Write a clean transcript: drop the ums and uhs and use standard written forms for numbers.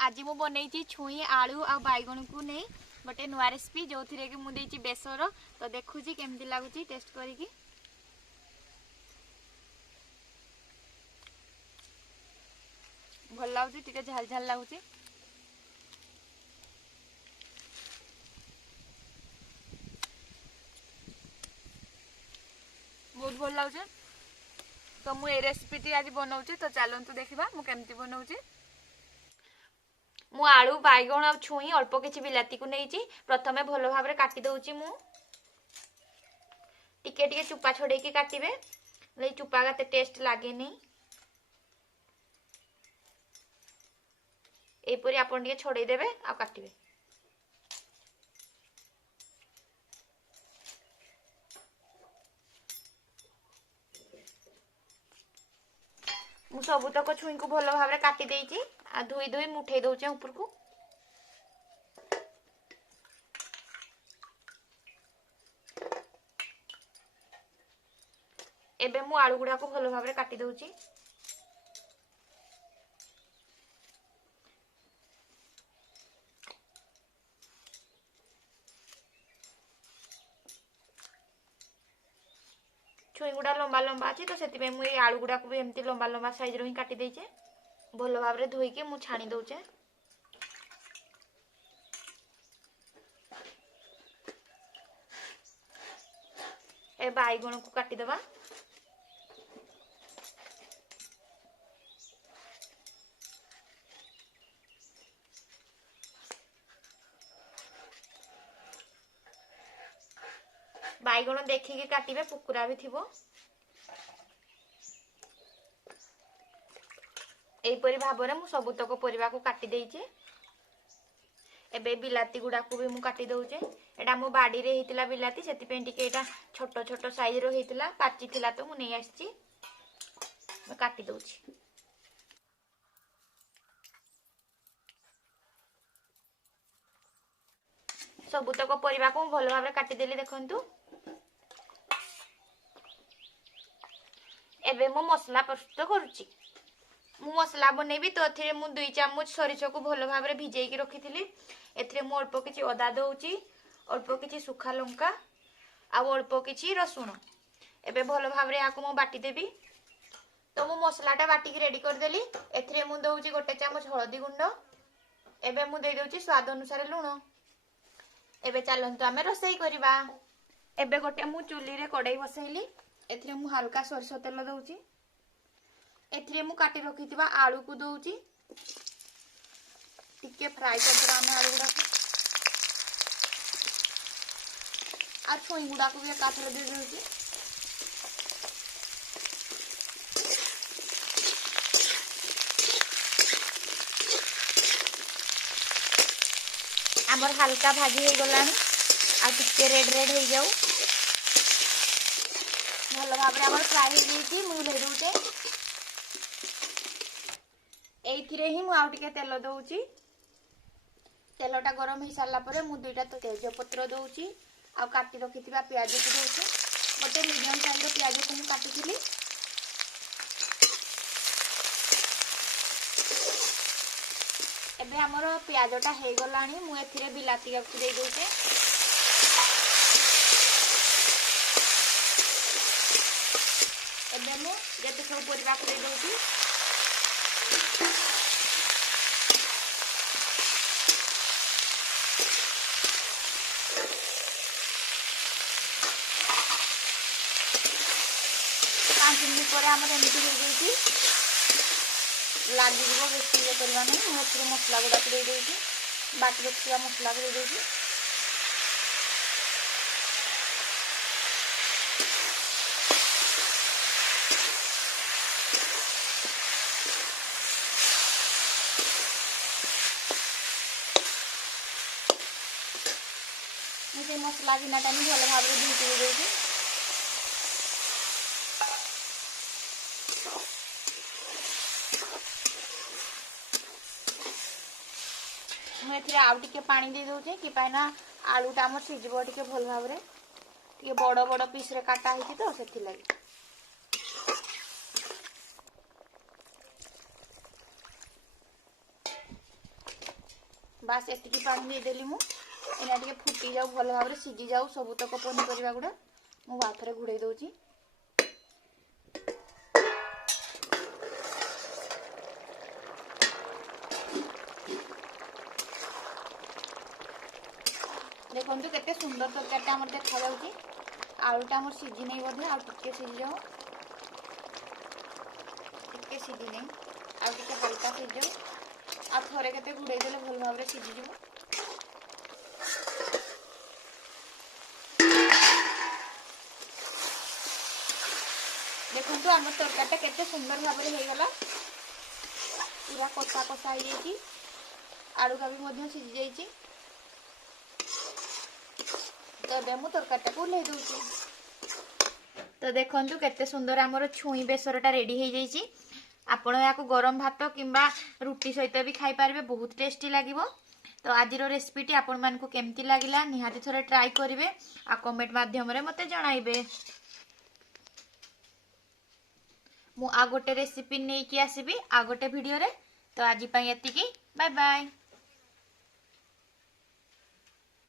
आज मु बनई छुई आलू आ बैगण को नहीं गोटे नुआ रेसिपी जो थी कि मुझे बेसर तो देखुची केमती लगुच टेस्ट करी भल लगुच टे झाल झाल लगुच बहुत भल लगुच। तो मुझे रेसिपी आज बनाऊँ तो चलतु देखा मुझे बनाऊँ। मु आलू बैगण आ छुई अल्प किसी बिलाती को नहीं प्रथमे भल भाव काटी दउची मु टिके टिके चुपा छड़े की काटिबे ले चुपा गाते टेस्ट लागे नहीं एपरी आपन टिके छड़े देबे आ काटिबे। मु सबुतक छुई को भल भाव काटी देइची आ धुई धुई मुठे दउचे ऊपर को। एबे मु आलू गुडा को भल भाव काटी दउची। छुई गुड़ा लंबा लंबा अच्छी तो से मुझे आलू गुड़ा को भी एमती लंबा लंबा साइज रो ही काटी देचे भल भाव धोईकी मु छाणी दउचे। ए बैगण को काटी दबा बैगण देखिए काटिबे पुकुरा भी थिबो एपरी भाव में मुझे सबुतक परिवा को काटी देइचे। एबे बिलाती गुड़ा को भी मु काटी दउचे एटा मो बाड़ी रे हेतिला बिलाती सेति पे टिके एटा छोट छोट साइज रो हेतिला पाची थिला तो मु नै आछि मैं काटी दउची। सबुतक परिवा को भल भाव काटी देली देखंतु। एबे मो मसला प्रस्तुत करूची मु मसला बनैबी तो एथिरे मु 2 चामच सरिष को भल भाव भिजै की रखिथिली एथिरे मु अल्प किछि अदा दउची अल्प किछि सुखा लंका आ अल्प किछि रसुण एबे भल भाव रे आको मु बाटी देबी। तो मु मसलाटा बाटी की रेडी कर देली एथिरे मु दउची 1 चामच हळदी गुंड एबे मु दे दउची स्वाद अनुसार लूण। एबे चलंतु आमे रसोई करबा। एबे गोटे मु चुली रे कड़ाई बसैली एथिरे मु हल्का सरसो तेल दउची एथिरे मु काटी रखिथिबा आलू को दउची टिके फ्राई कर देबा हम आलू गुडा को आ छुई गुडा को भी एकाथरे दे दउची। हमर हल्का भाजी हो गलानी आ टिके रेड रेड हो जाऊ भल भाव हमर फ्राई हो गई मु ले दउचे एथिरे ही मु आउ टिके तेल दउची तेलटा गरम हो सारा पर मु 2टा तेज पत्र दउची आ काटी रखिथिबा प्याज को दउची गोटे मीडियम साइज रो प्याज को मु काटिथिली एबे हमर प्याजटा हे गलानी मु एथिरे बिलाती को दे दउचे एबे मु जेते सब परिवा को दे दउची एमती हो लगे बेसी ये करवा नहीं मुझे मसला गुड़ा दे देती बाटी रखा मसला को दे देती मुझे मसला गिनाटा भी भल भाव में धुई देती मुझे आउ टे पानी दे दौचे कि आलूटा आम सीझ टे भल भाव टे बड़ बड़ पीस रे काटा होती तो से लगी बास एतिकी पानी देदेली मु एना टिके फुटी जाऊ भल भाव सीझी जाऊ सबुतक पनीपरिया गुड़ा मु हाथ में घोड़े दउची। देखो केते सुंदर तरकारीटा आमर देखा जाउची। आलूटा आमर सीझी नहीं बोधे आ टिके सीझी जाऊ टिके सीझी नहीं आ टिके हल्का सीझ जाऊ आ थरे केते घुड़े देले भल भाव सीझी जीवो। देखो आम तरकारीटा केते सुंदर भाव में हो गला पूरा कषा कषा हो जाइए आलूटा भी मध्य सीझी जाइए। तो मु तरकारीटा को ओह्लै दूची। तो देखो केते सुंदर आमर छुई बेसरटा रेडी हो जाइए। आपण या गरम भात किंबा रुटी सहित भी खाई पारे बहुत टेस्टी लगे। तो आज रेसिपीटी आपण मानकु केमती लागिला निहाती थोड़े ट्राई करेंगे आ कमेंट माध्यम रे मते जणाइबे। मु आ गोटे रेसिपी नहीं कि आसीबी आ गोटे वीडियो रे। तो आज पई एतिकी बाय बाय।